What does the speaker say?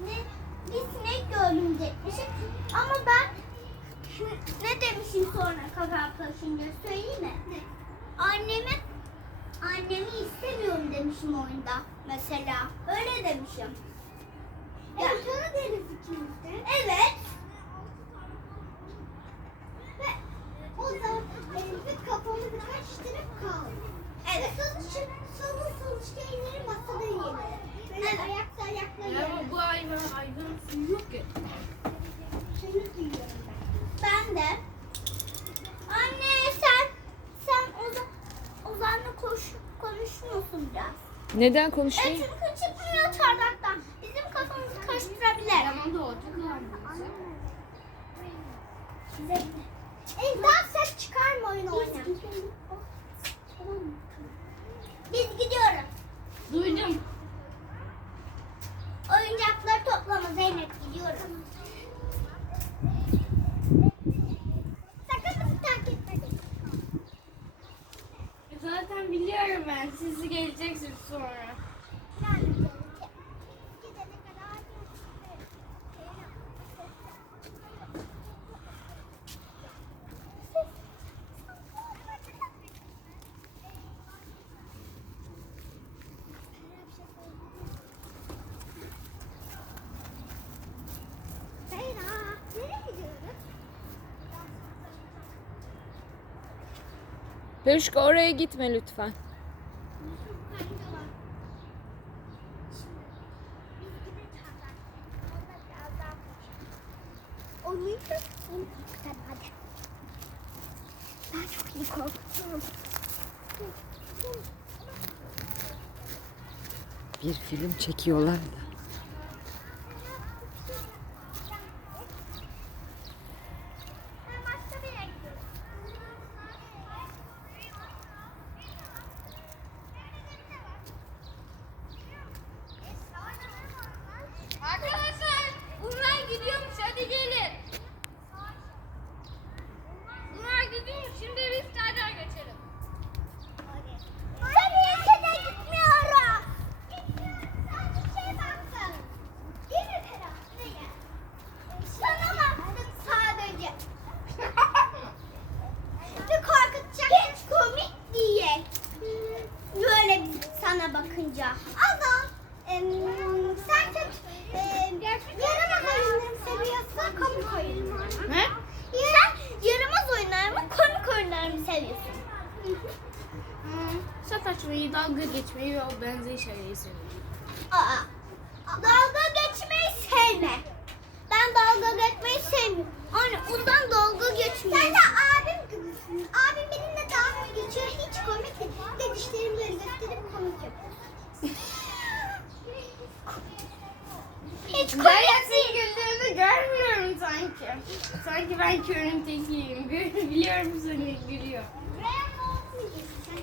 ne bir sinek gördüm demişim. Ama ben ne demişim sonra kafa taşınca söyleyeyim mi? Annemi annemi istemiyorum demişim oyunda mesela. Öyle demişim. Ya. Sana deriz ikimiz de. Evet. De. Anne sen sen Ozan Ozan'la konuş, konuşmuyorsun biraz. Neden Evet konuşmayayım? çünkü çıkmıyor çardaktan. Bizim kafamızı karıştırabilir. Tamam da olacak mı? Ezdan ses çıkarma oyun oyna. Biz gidiyoruz. Duydum. Oyuncakları toplama Zeynep gidiyoruz. Zaten biliyorum ben. Siz geleceksiniz sonra. Pörüşka oraya gitme lütfen. Bir film çekiyorlar da. Ama sen çok em, yaramaz oyunları seviyorsun, komik oyunları. Ne? Sen yaramaz oyunlar mı, komik oyunlar mı seviyorsun? Hmm, sataşmayı, dalga geçmeyi ve o benzeri şeyleri seviyorum. Aa, dalga geçmeyi sevme. Ben dalga geçmeyi sevmiyorum. Anne ondan dalga geçmiyor. Sen de abim gibisin. Abim benimle dalga geçiyor. Hiç komik değil. Bir de dişlerimi böyle gösterip komik yapıyor. Hiç Ben komik senin güldüğünü görmüyorum sanki. Sanki ben körün tekiyim. Biliyorum seni gülüyor. Hadi